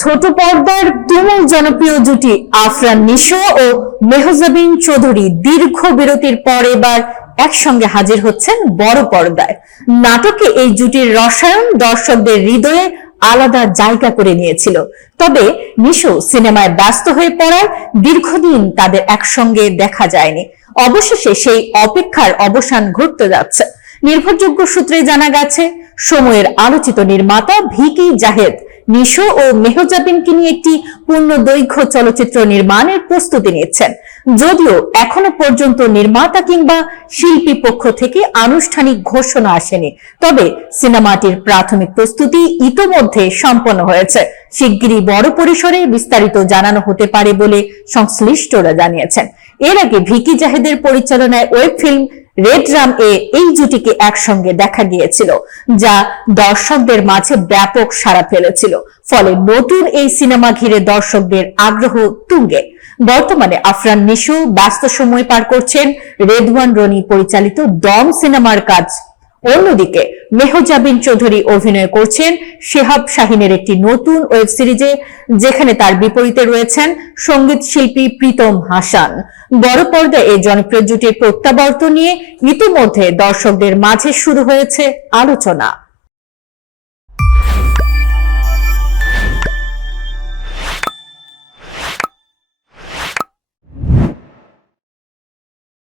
ছোট পর্দার তুমুল জনপ্রিয় জুটি আফরান নিশো ও মেহজাবিন চৌধুরী দীর্ঘ বিরতির পর এবার একসঙ্গে হাজির হচ্ছেন বড় পর্দায়। নাটকে এই জুটির রসায়ন দর্শকদের হৃদয়ে আলাদা জায়গা করে নিয়েছিল। তবে নিশো সিনেমায় ব্যস্ত হয়ে পড়ায় দীর্ঘদিন তাদের একসঙ্গে দেখা যায়নি। অবশেষে সেই অপেক্ষার অবসান ঘটতে যাচ্ছে। নির্ভরযোগ্য সূত্রে জানা গেছে, সময়ের আলোচিত নির্মাতা ভিকি জাহেদ নিশো ও মেহজাবিনকে নিয়ে একটি পূর্ণদৈর্ঘ্য চলচ্চিত্র নির্মাণের প্রস্তুতি নিচ্ছেন। যদিও এখনো পর্যন্ত নির্মাতা কিংবা শিল্পী পক্ষ থেকে আনুষ্ঠানিক ঘোষণা আসেনি, তবে সিনেমাটির প্রাথমিক প্রস্তুতি ইতোমধ্যে সম্পন্ন হয়েছে। শিগগিরই বড় পরিসরে বিস্তারিত জানানো হতে পারে বলে সংশ্লিষ্টরা জানিয়েছেন। এর আগে ভিকি জাহেদের পরিচালনায় ওয়েব ফিল্ম রেড রাম এই জুটিকে একসঙ্গে দেখা গিয়েছিল, যা দর্শকদের মাঝে ব্যাপক সাড়া ফেলেছিল। ফলে নতুন এই সিনেমা ঘিরে দর্শকদের আগ্রহ তুঙ্গে। বর্তমানে আফরান নিশো ব্যস্ত সময় পার করছেন রেদওয়ান রনি পরিচালিত দম সিনেমার কাজ। অন্যদিকে মেহজাবিন চৌধুরী অভিনয় করছেন শেহাব শাহিনের একটি নতুন ওয়েব সিরিজে, যেখানে তার বিপরীতে রয়েছেন সঙ্গীত শিল্পী প্রীতম হাসান। বড় পর্দায় এই জনপ্রিয় জুটির প্রত্যাবর্তন নিয়ে ইতিমধ্যে দর্শকদের মাঝে শুরু হয়েছে আলোচনা।